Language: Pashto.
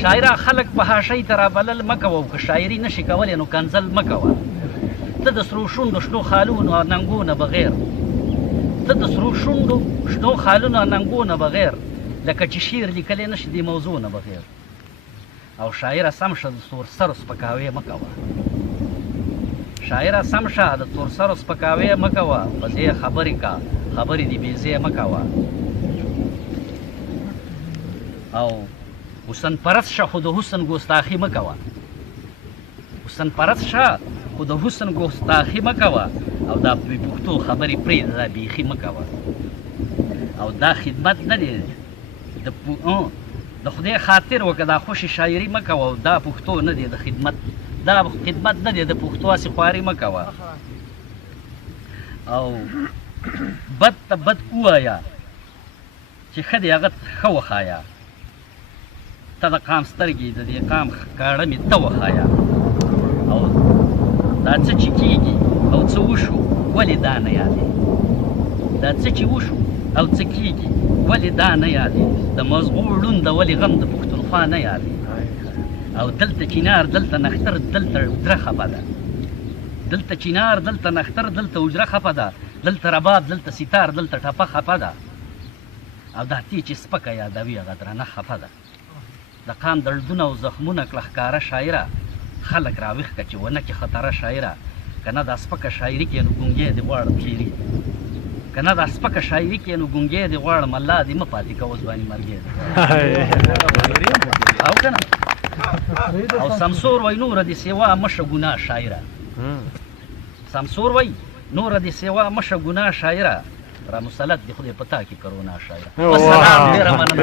شاعره خلق په حاشیې ته رابلل مه کوه او که شاعري نشي کولی نو کنځل مه کوه ته د سرو شونډو شنو خالونو او ننګو نه بغیر ته د سرو شونډو شنو خالونو او ننګو نه بغیر لکه چې شعر لیکلی نشي دې موضوع نه بغیر او شاعره سم شه د تور سرو سپکاوی مه کوه شاعره سم شه د تور سرو سپکاوی مه کوه په دې خبرې کا خبرې دې بې ځایه مه کوه او حسن پرست شه خو د حسن ګستاخي مه کوه حسن پرست شه خو د حسن ګستاخي مه کوه او دا په پښتو خبرې پرېږده دا بیخي مه کوه او دا خدمت نه دی د خدای خاطر وکړه دا خوشي شاعري مه کوه او دا پښتو نه دی د خدمت دا خدمت نه دی د پښتو هسې خواري مه کوه او بد ته بد ووایه چې ښه دی هغه ښه وښایه ته د قام سترګې د دې قام کاڼه مې ته وښایه او دا څه چې کېږي او څه وشو ولې دا نه یادې دا څه چې وشو او څه کېږي ولې دا نه یادې د مزغو ړونده ولې غم د پښتونخوا نه یادې او دلته چینار دلته نختر دلته اجره خفه ده دلته چینار دلته نختر دلته اجره خفه ده دلته رباب دلته ستار دلته ټپه خفه ده او دا تی چې سپکه یادوي هغه درنه خفه ده د قام دردونه او زخمونه کړه ښکاره شاعره خلک راویښ کړه چې ونه کې خطره شاعره که نه دا سپکه شاعري کې نو ګونګی دې غواړم پیري که نه دا سپکه شاعري کې نو ګونګی دې غواړم الله دې مه پاتې کوه ځواني مرګی او که نه او سمسور وای نوره دې سیوا مشه ګناه شاعره سمسور وای نوره دې سیوا مشه ګناه شاعره را مسلط دې خدای په تا کې کرونا شاعره والسلام ډېره مننه